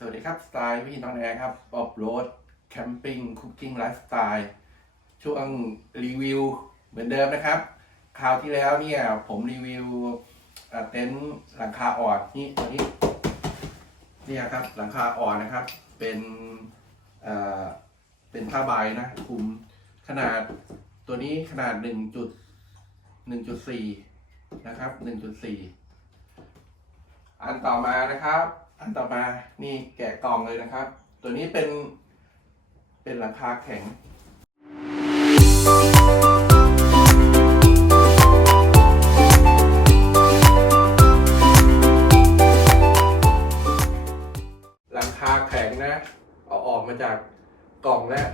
สวัสดีครับ สไตล์พี่น้องแอร์ครับ ออฟโรด แคมปิ้ง คุกกิ้ง ไลฟ์สไตล์ ช่วงรีวิวเหมือนเดิมนะครับ คราวที่แล้วเนี่ย ผมรีวิวเต็นท์หลังคาอ่อนนี่ตัวนี้เนี่ยครับ หลังคาอ่อนนะครับ เป็นเอ่อเป็นผ้าใบนะคุมขนาดตัวนี้ขนาดหนึ่งจุดหนึ่งจุดสี่นะครับหนึ่งจุดสี่อันต่อมานะครับ อันต่อมานี่แกะกล่องเลยนะครับ ตัวนี้เป็นเป็นหลังคาแข็งหลังคาแข็งนะ เอาออกมาจากกล่องแล้ว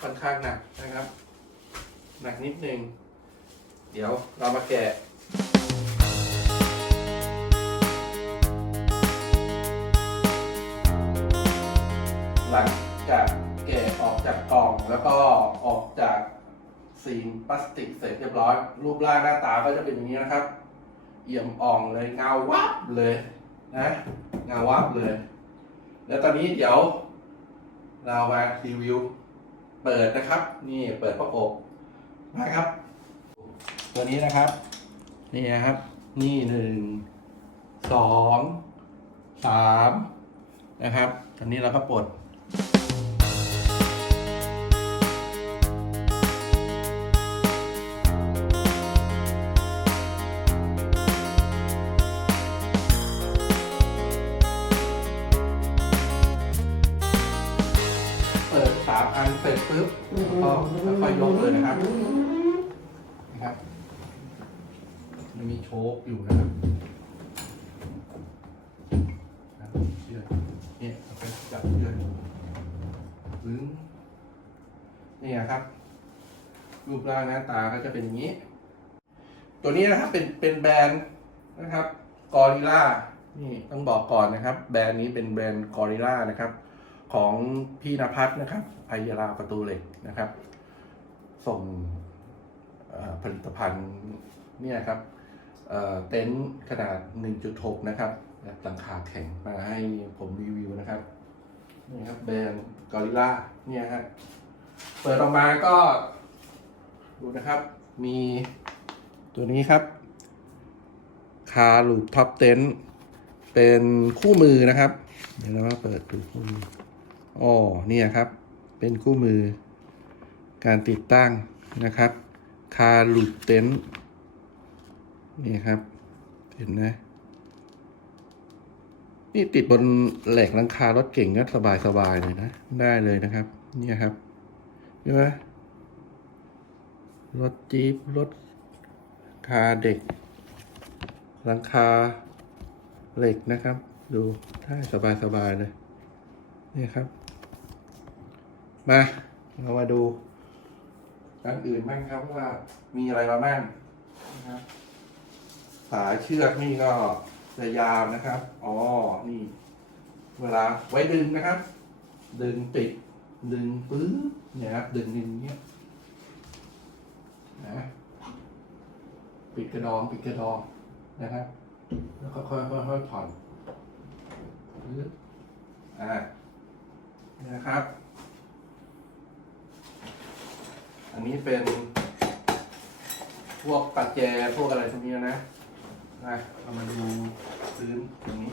ค่อนข้างหนักนะครับ หนักนิดนึง เดี๋ยวเรามาแกะ หลังจากแกะออกจากกล่องแล้วก็ออกจากซีนพลาสติกเสร็จเรียบร้อย รูปร่างหน้าตาก็จะเป็นอย่างนี้นะครับ เอี่ยมอ่องเลยเงาวับเลยนะเงาวับเลย แล้วตอนนี้เดี๋ยวเรามารีวิว เปิดนะครับ นี่เปิดประกบมาครับ ตัวนี้นะครับ นี่นะครับ นี่หนึ่งสองสามนะครับ ตอนนี้เราก็ปลด อยู่นะครับนะครับเชือกเนี่ยเราไปจับเชือกปึ้งนี่นะครับ รูปร่างหน้าตาก็จะเป็นอย่างนี้ ตัวนี้นะครับเป็นเป็นแบรนด์นะครับกอริล่านี่ต้องบอกก่อนนะครับ แบรนด์นี้เป็นแบรนด์กอริล่านะครับ ของพี่นภัสนะครับภัยราประตูเหล็กนะครับ ส่งผลิตภัณฑ์เนี่ยครับ เต็นท์ขนาด 1.6 นะครับแบบหลังคาแข็งมาให้ผมรีวิวนะครับนี่ครับแบรนด์กอริล่าเนี่ยฮะเปิดออกมาก็ดูนะครับ มีตัวนี้ครับ คาลูปท็อปเต็นท์เป็นคู่มือนะครับ เดี๋ยวเรามาเปิดดูคู่มืออ๋อเนี่ยครับ เป็นคู่มือการติดตั้งนะครับ คาลูเต็นท์ นี่ครับ เห็นไหมนี่ติดบนแหลกหลังคารถเก่งก็สบายสบายเลยนะ ได้เลยนะครับ เนี่ยครับใช่ไหมรถจี๊ปรถคาเด็กหลังคาเหล็กนะครับ ดูได้สบายสบายเลยนี่ครับ มาเรามาดูด้านอื่นบ้างครับว่ามีอะไรมาบ้างนะครับ สายเชือกนี่ก็จะยาวนะครับ อ๋อ นี่ เวลาไว้ดึงนะครับ ดึงปิด ดึงปื้อเนี่ยครับ ดึงดึงเนี้ยนะปิดกระดอง ปิดกระดองนะครับ แล้วก็ค่อยค่อยผ่อนปื้ออ่านี่นะครับ อันนี้เป็นพวกปัจแจพวกอะไรพวกนี้นะ นะเรามาดูพื้นตรงนี้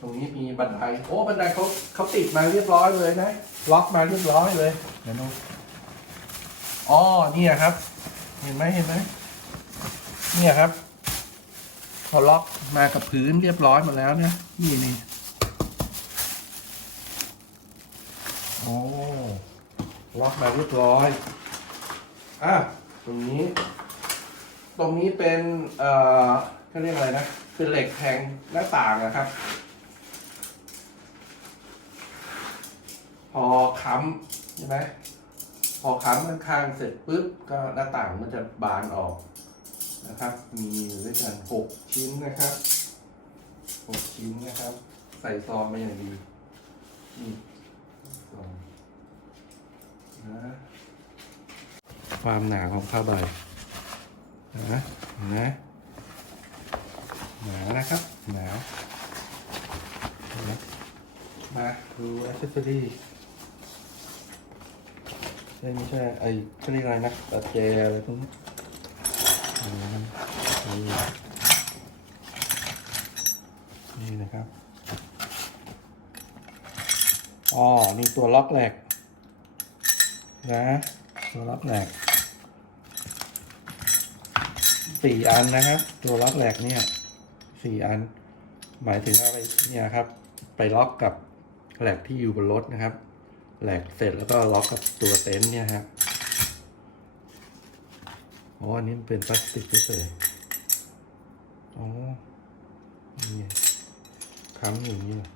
ตรงนี้มีบันไดโอ้บันไดเขาเขาติดมาเรียบร้อยเลยนะ ล็อกมาเรียบร้อยเลยเดี๋ยวดูอ๋อเนี่ยครับ เห็นไหมเห็นไหมเนี่ยครับเขาล็อกมากับพื้นเรียบร้อยหมดแล้วเนี่ยนี่นี่โอ้ล็อกมาเรียบร้อยอะตรงนี้ ตรงนี้เป็น เอ่อเขาเรียกอะไรนะเป็นเหล็กแทงหน้าต่างนะครับ พอค้ำใช่ไหมพอค้ำข้างๆเสร็จปุ๊บ ก็หน้าต่างมันจะบานออกนะครับ มีด้วยกันหกชิ้นนะครับหกชิ้นนะครับ ใส่ซองมาอย่างดีนี่สองนะความหนาของผ้าใบ นะนะหนานะครับหนานะมาดูอ c เซสซอรี่ไม่ใช่ไอ้เขาเรียกอะไรนะตัดแจอะไรพวกนี้นี่นี่นะครับอ๋อนี่ตัวล็อกแหลกนะตัวล็อกแหลก สี่อันนะครับ ตัวล็อกแหลกเนี่ยสี่อัน หมายถึงว่าไปเนี่ยครับ ไปล็อกกับแหลกที่อยู่บนรถนะครับ แหลกเสร็จแล้วก็ล็อกกับตัวเต็นท์เนี่ยครับอ๋ออันนี้เป็นพลาสติกเฉยอ๋อนี่ค้ำอยู่อย่างนี้เหรอ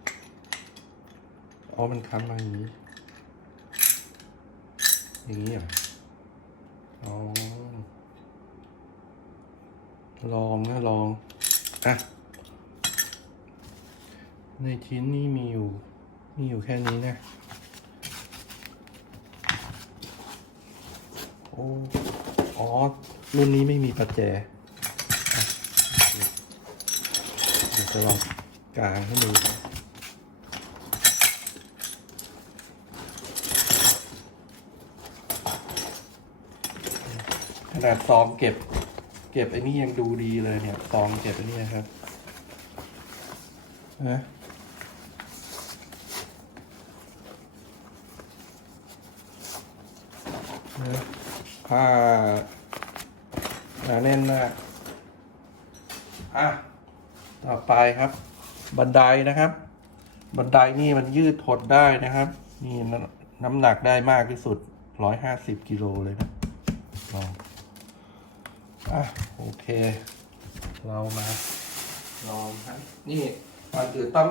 อ๋อ มันค้ำมาอย่างนี้ อย่างนี้เหรออ๋อ ลองนะลอง อะ ในชิ้นนี้มีอยู่ มีอยู่แค่นี้นะ โอ้อ๋อ รุ่นนี้ไม่มีประแจะเดี๋ยวจะลองกางให้ดูขนาดซองเก็บ เก็บไอ้นี่ยังดูดีเลยเนี่ยซองเก็บไอ้นี่ครับนะผ้าหนาแน่นมากอะ ต่อไปครับ บันไดนะครับ บันไดนี่มันยืดถดได้นะครับ นี่น้ำน้ำหนักได้มากที่สุดร้อยห้าสิบกิโลเลยนะลอง อะโอเค เรามาลองครับ นี่ก่อนอื่นต้อง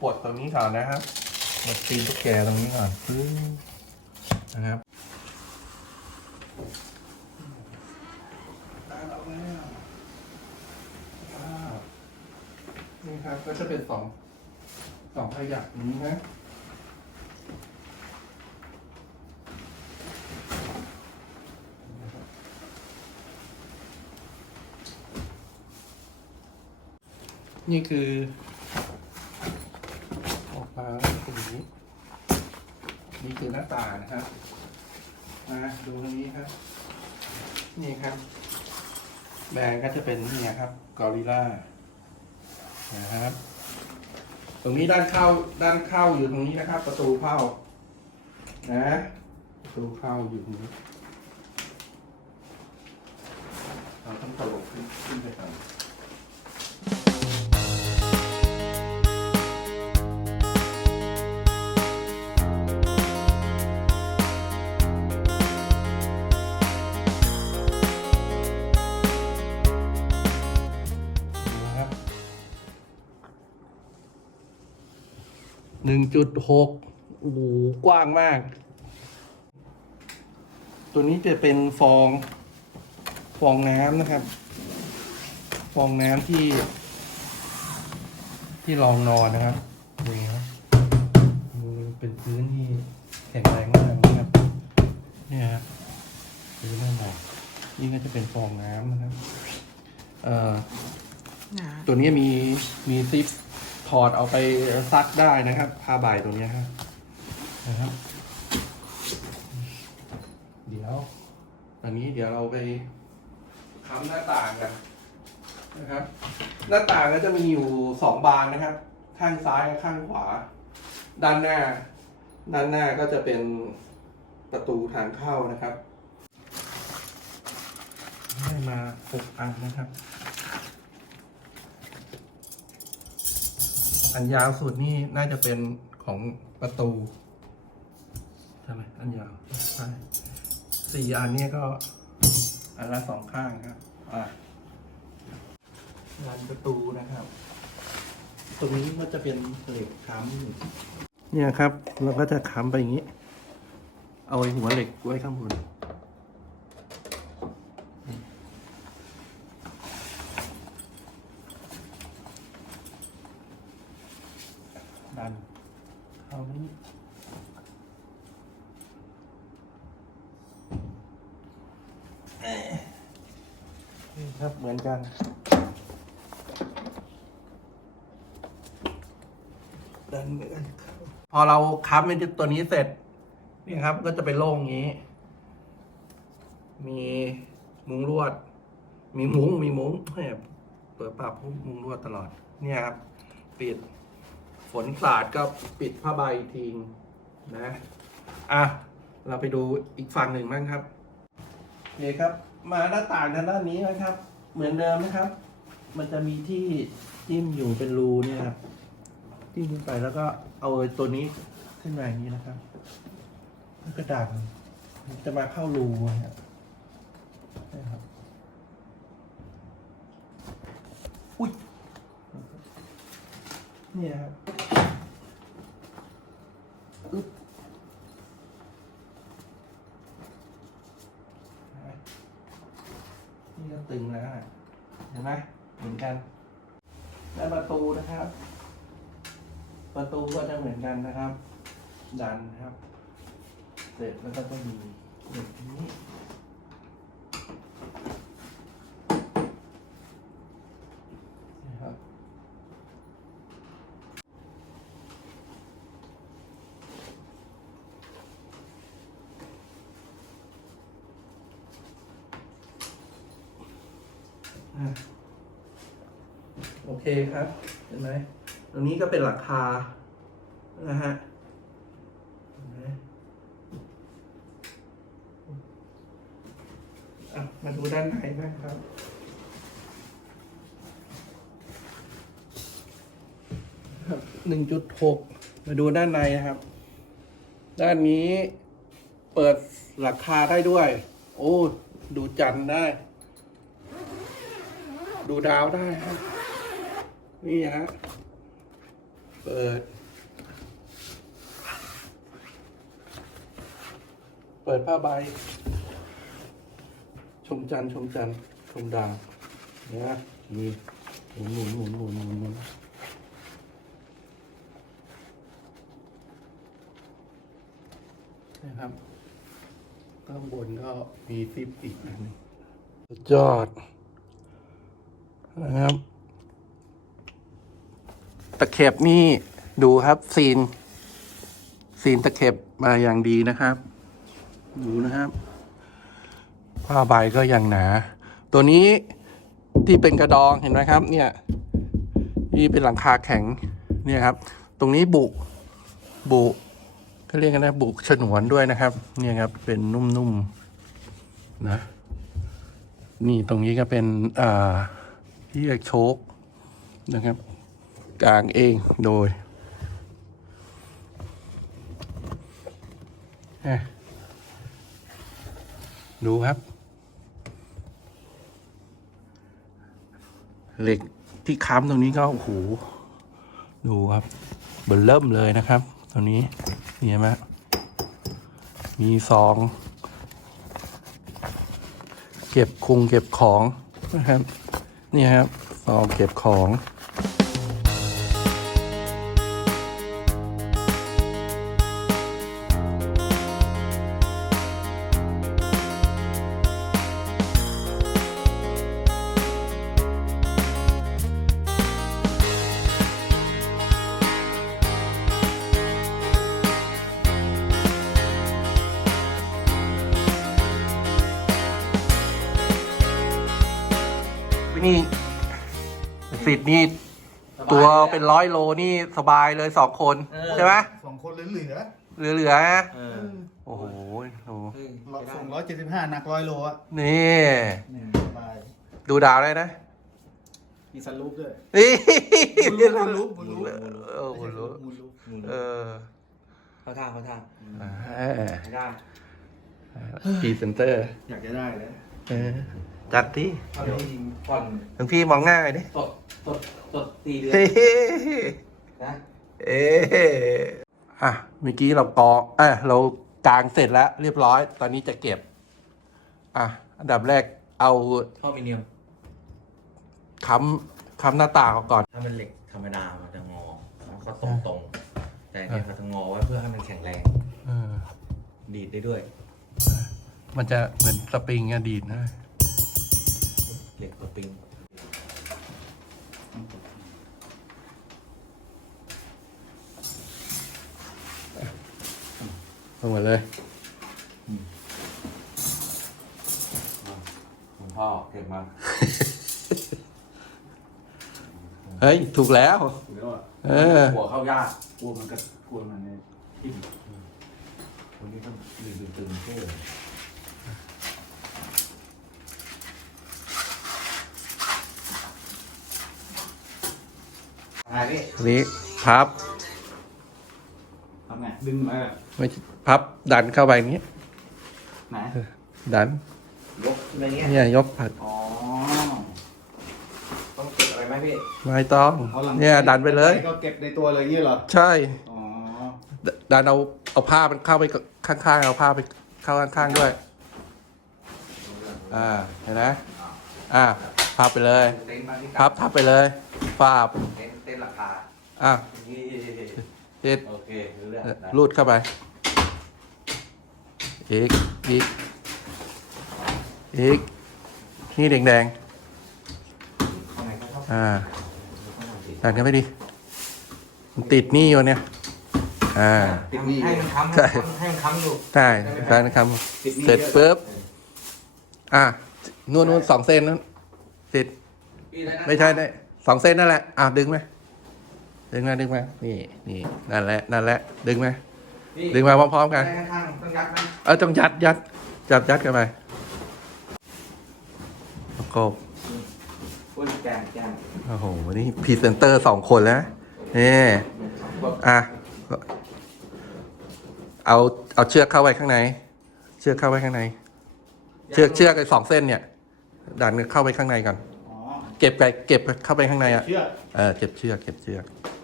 ปลดตรงนี้ก่อนนะครับปลดตีนตุ๊กแกตรงนี้ก่อนปึ๊บนะครับได้แล้วแล้วว้าวนี่ครับก็จะเป็นสองสองขยักนี้นะ นี่คือ ออกมาเป็นอย่างนี้นี่คือหน้าตางนะครับมาดูตรงนี้ครับ นี่ครับ แบรนด์ก็จะเป็นนี่ครับกอริล่านะครับ ตรงนี้ด้านเข้าด้านเข้าอยู่ตรงนี้นะครับ ประตูเข้า นะประตูเข้าอยู่ตรงนี้ นึ่งจุดหกโอ้โหกว้างมาก ตัวนี้จะเป็นฟองฟองน้ำนะครับ ฟองน้ำที่ ที่รองนอนนะครับนี่ครับมันเป็นพื้นที่แข็งแรงมากนะครับเนี่ยครับพื้นด้านในนี่ก็จะเป็นฟองน้ำนะครับ เอ่อหนาตัวนี้มีมีซิป ถอดเอาไปซักได้นะครับ ผ้าใบตัวเนี้ครับนะครับ เดี๋ยวตอนนี้เดี๋ยวเราไปทำหน้าต่างกันนะครับ หน้าต่างก็จะมีอยู่สองบานนะครับ ข้างซ้ายกับข้างขวา ด้านหน้า ด้านหน้าก็จะเป็นประตูทางเข้านะครับ ได้มาหกอันนะครับ อันยาวสุดนี่น่าจะเป็นของประตูใช่ไหมอันยาวใช่สี่อันนี้ก็ อันละสองข้างครับอะงานประตูนะครับ ตรงนี้ก็จะเป็นเหล็กค้ำเนี่ยครับ เราก็จะค้ำไปอย่างนี้ เอาไอ้หัวเหล็กไว้ข้างบนเข้านี้ นี่ครับเหมือนกัน ดันพอเราคับเป็นตัวนี้เสร็จ นี่ครับก็จะเป็นโล่งอย่างนี้ มีมุ้งลวด มีมุ้งมีมุ้งเนี่ยเปิดปรับมุ้งลวดตลอด เนี่ยครับ ปิดฝนสาดก็ปิดผ้าใบอีกทีนะ อะ เราไปดูอีกฝั่งหนึ่งบ้างครับ โอเคครับ มาหน้าต่างทางด้านนี้นะครับ เหมือนเดิมนะครับ มันจะมีที่จิ้มอยู่เป็นรูเนี่ยครับจิ้มขึ้นไปแล้วก็เอาตัวนี้ขึ้นมาอย่างนี้นะครับแล้วก็ดันจะมาเข้ารูนะครับนะครับอุ้ยเนี่ยครับอึ๊บนี่ ก็ตึงแล้วนะเห็นไหมเหมือนกัน และประตูนะครับ ประตูก็จะเหมือนกันนะครับ ดันครับ เสร็จแล้วก็จะมีแบบนี้ะครับอะ โอเคครับ เห็นไหมตรงนี้ก็เป็นหลังคา นะฮะมาดูด้านในบ้างครับหนึ่งจุดหกมาดูด้านในนะครับ ด้านนี้เปิดหลังคาได้ด้วย โอ้ ดูจันทร์ได้ ดูดาวได้ครับนี่ฮะ เปิด เปิดผ้าใบ ชมจันทร์ชมจันทร์ชมดาวนะนี่หมุนหมุนหมุนหมุนหมุนหมุนนะครับข้างบนก็มีซิปอีกอันนึงยอด นะครับ ตะเข็บนี่ดูครับซีน ซีนตะเข็บมาอย่างดีนะครับ ดูนะครับ ผ้าใบก็ยังหนา ตัวนี้ที่เป็นกระดองเห็นไหมครับ เนี่ยนี่เป็นหลังคาแข็งเนี่ยครับ ตรงนี้บุบุเขาเรียกกันนะบุฉนวนด้วยนะครับ เนี่ยครับเป็นนุ่มๆนนะ นี่ตรงนี้ก็เป็นอ่า เรียกโชคนะครับ กลางเองโดยเอ๊ะดูครับ เหล็กที่ค้ำตรงนี้ก็โอ้โหดูครับเบิ่เริ่มเลยนะครับตรงนี้เห็นไหมมีซองเก็บคุงเก็บของนะครับ นี่ครับซองเก็บของ นี่สิทธิ์นี่ตัวเป็นร้อยโลนี่สบายเลยสองคนเออ ใช่ไหมสองคนเหลือเหลือเหลือๆนะเออโอ้โหดูเฮ้ยเราส่งร้อยเจ็ดสิบห้าหนักร้อยโลอะนี่สบายดูดาวได้นะมีสลูปด้วยนี่บุญรู้บุญรู้เออบุญรู้บุญรู้หมุนเออเข้าทางเข้าทางเออไม่ได้พรีเซนเตอร์อยากจะได้เลยเออ จัดที่เอาเดี๋ยวยิงผ่อนหลวงพี่มองหน้าหน่อยดิสดสดสดสี่เดือนเฮ้นะเอ๊ะอะเมื่อกี้เรากอเออเรากางเสร็จแล้ว เรียบร้อย ตอนนี้จะเก็บ อะ อันดับแรกเอาท่อมิเนียมค้ำค้ำหน้าต่างออกก่อน ถ้ามันเหล็กธรรมดามันจะงอแล้วก็ตรงตรงๆแต่เนี่ยเขาจะงอไว้เพื่อให้มันแข็งแรง เออ ดีดได้ด้วย มันจะเหมือนสปริงอะดีดนะ ลงมาเลยหลวงพ่อเก็บมาเฮ้ย ถูกแล้วหรือว่าเออ หัวเข้ายากกลัวมันก็กลัวมันเนี่ยทิ่มคนนี้ต้องยืนตึงๆเท่อะไรพี่อันนี้พับทำไงดึงมาไม่ใช่พับดันเข้าไปอย่างนี้ไหนดันยกอะไรเงี้ยเนี่ยยกผัดอ๋อต้องเก็บอะไรไหมพี่ไม่ต้องอาหลังเนี่ยดันไปเลยก็เก็บในตัวเลยยี่เหรอใช่อ๋อดดันเอาเอาผ้ามันเข้าไปข้างๆเอาผ้าไปเข้าข้างๆด้วยอ่าเห็นไหมอ่าพับไปเลยเต็นท์มาที่พับทับไปเลยฟาบเต็นท์เต็นท์ราคาอะ นี่ติดโอเครู้เรื่องได้รูดเข้าไปอีกอีกอีกนี่แดงข้างในก็ชอบๆอ่าดันกันไปดิมันติดนี่อยู่เนี่ยอ่าติดนี่ให้มันค้ำใช่ให้มันค้ำอยู่ได้ได้นะครับติดหนี้เสร็จยอะปุ๊บอะนู่นนู่นสองเส้นนั้นติดพี่แล้วนะไม่ใช่ได้สองเส้นนั่นแหละอะดึงไหม ดึงมาดึงมานี่นี่นั่นแหละนั่นแหละดึงไหมพี่ดึงมาพร้อมๆกันได้ข้างๆต้องยัดไหมเออต้องยัดยัดจับยัดกันไปประกบอุ้ยแกงแกงโอ้โหนี่พรีเซนเตอร์สองคนแล้วนี่อะเอาเอาเชือกเข้าไว้ข้างใน เชือกเข้าไว้ข้างใน เชือกเชือกไอ้สองเส้นเนี่ย ดันเข้าไปข้างในก่อนอ๋อเก็บไปเก็บเข้าไปข้างในอะเชือกเออเก็บเชือกเก็บเชือกโ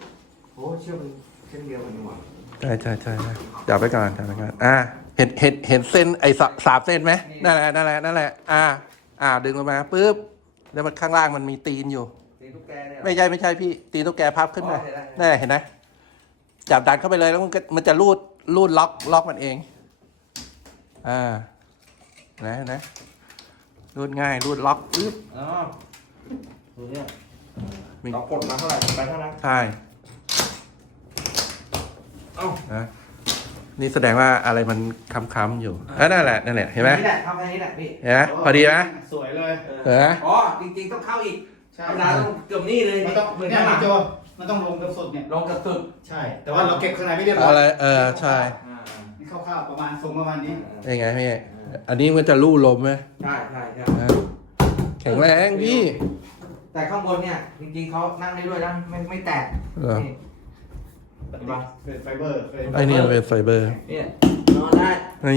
อ้เชื่อมันเส้นเดียวกันนี่หว่าใช่ใช่ใช่ใช่จับไว้ก่อนจับไว้ก่อนอะเห็นเห็นเห็นเส้นไอ้สาสามเส้นไหมนั่นแหละนั่นแหละนั่นแหละอะอ่าดึงลงมาปุ๊บแล้วมันข้างล่างมันมีตีนอยู่ ตีตุ๊กแกเนี่ยเหรอ ไม่ใช่ไม่ใช่พี่ ตีนตุ๊กแกพับขึ้นมาอ๋อเห็นแล้ว นั่นแหละเห็นไหมจับดันเข้าไปเลยแล้วมันก็มันจะรูดรูดล็อกล็อกมันเองอ่านะนะรูดง่ายรูดล็อกปึ๊บอ๋อดูเนี่ยมีเรากดมาเท่าไหร่ไปเท่านั้นใช่เอ้านะนี่แสดงว่าอะไรมันค้ำๆอยู่อะนั่นแหละนั่นแหละเห็นไหม นี่แหละทำแค่นี้แหละพี่เห็นไหมพอดีไหม สวยเลยเห็นไหมอ๋อจริงๆต้องเข้าอีกใช่ธรรมดาต้องเกือบนี่เลยมันต้องเหมือนเนี่ข้ายงหลัพี่งโจมันต้องลงกับสุดเนี่ย ลงกับสุดใช่ แต่ว่าเราเก็บข้างในไม่เรียบร้อยอะไรเออใช่อ่านี่คร่าวๆประมาณทรงประมาณนี้ ยังไงพี่อันนี้มันจะลู่ลมไหมใช่ใช่ใช่อะแข็งแรงพี่ แต่ข้างบนเนี่ยจริงๆเขานั่งได้ด้วยนะไม่ไม่แตกเหรอ นี่ เป็นไฟเบอร์ไฟเบอร์ไอ้นี่มันเป็นไฟเบอร์ เนี่ยนอนได้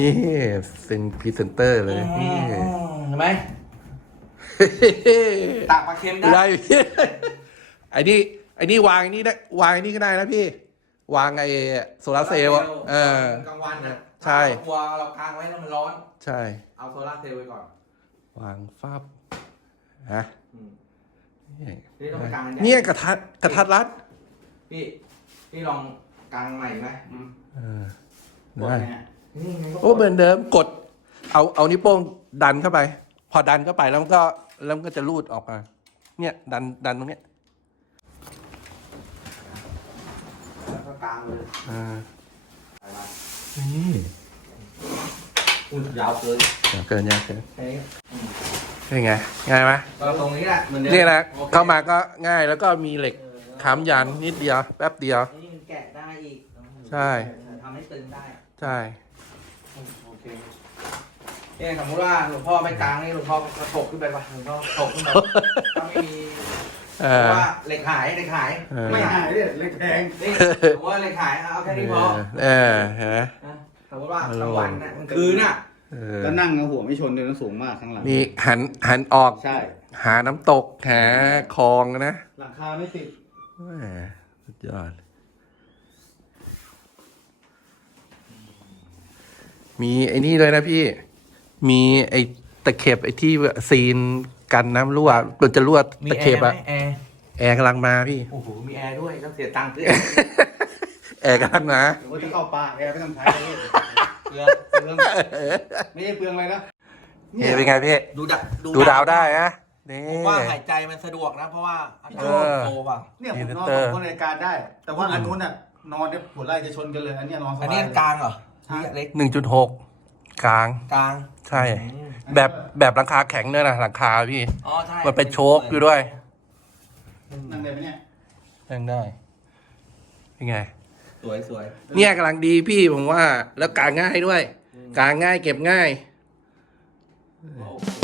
นี่เป็นพรีเซนเตอร์เลยนี่เห็นไหมตากปลาเค็มได้ได้พี่ไอ้นี่ไอ้นี่วางไอ้นี่ได้วางไอ้นี่ก็ได้นะพี่ วางไอ้โซลาร์เซลล์อะเออ กลางวันนะใช่กลัวเรากางไว้แล้วมันร้อน ใช่ เอาโซลาร์เซลล์ไว้ก่อนวางฟับฮะอืมนี่นี่ต้องไปกางอัใหญ่เนี่ยกระทัดกระทัดรัดพี่ พี่ลองกางใหม่ไหมเออกดได้เนี่ยนี่ไงก็โอ้เหมือนเดิมกด เอาเอานิ้วโป้งดันเข้าไป พอดันเข้าไปแล้วมันก็แล้วมันก็จะรูดออกมา เนี่ยดันดันตรงเนี้ยแล้วก็กางเลยอ่าไปมานี่อุ้ยยาวเกินอย่าเกินอย่าเกินแค่นี้เป็นไงง่ายไหมก็ตรงนี้แหละเหมือนเดิมนี่แหละโอคเข้ามาก็ง่ายแล้วก็มีเหล็กค้ำยันนิดเดียว แป๊บเดียว นี่มัน แกะได้อีกใช่ ทำให้ตึงได้ใช่ โอเคเนี่ยสมมติว่าหลวงพ่อไม่กลางนี่หลวงพ่อก็ถกขึ้นไปป่ะหลวงพ่อถกขึ้นไปถ้าไม่มีเอเพอราะว่าเหล็กหายเหล็กหายเออ ไม่หายเนี่ยเล็กแพงนี่สมมติว่าเหล็กหายเอาแค่นี้พอเออเห็นไหม นะสมมติว่ากลางวันนะกลางคืนน่ะเออแล้วนั่งเอาหัวไม่ชนเลยนะสูงมากข้างหลังมีหันหันออกใช่ หาน้ำตกหาคลองนะหลังคาไม่ติด แหมสุดยอด มีไอ้นี่เลยนะพี่ มีไอ้ตะเข็บไอ้ที่ซีนกันน้ำรั่วมันจะรั่วตะเข็บอะแอร์แอร์กำลังมาพี่ โอ้โหมีแอร์ด้วยต้องเสียตังค์เพื่อแอร์กำลังมาหรือว่าจะเข้าป่าแอร์ไม่ต้องใช้เลยเพื่อเปลืองไม่ใช่เปลืองเลยนะนี่เป็นไงพี่ ดูดักดูดาวได้นะนี่ ผมว่าหายใจมันสะดวกนะ เพราะว่าอากาศเออโตป่ะเนี่ยผมนอน Predator กับคนรายการได้ แต่ว่าอันนู้นน่ะนอนเนี่ยหัวไหล่จะชนกันเลยอันเนี้ยนอนสอันบานี้ยอันกลางเหรอ เล็กหนึ่งจุดหกกลาง กลางใช่ แบบแบบหลังคาแข็งด้วยนะหลังคาพี่ อ๋อใช่มันเป็นโชคอยู่ด้วยนั่งได้ไหมเนี่ยนั่งได้เป็นไง สวยสวยเนี่ยกำลังดีพี่ผมว่า แล้วกางง่ายด้วย กางง่ายเก็บง่ายโอเค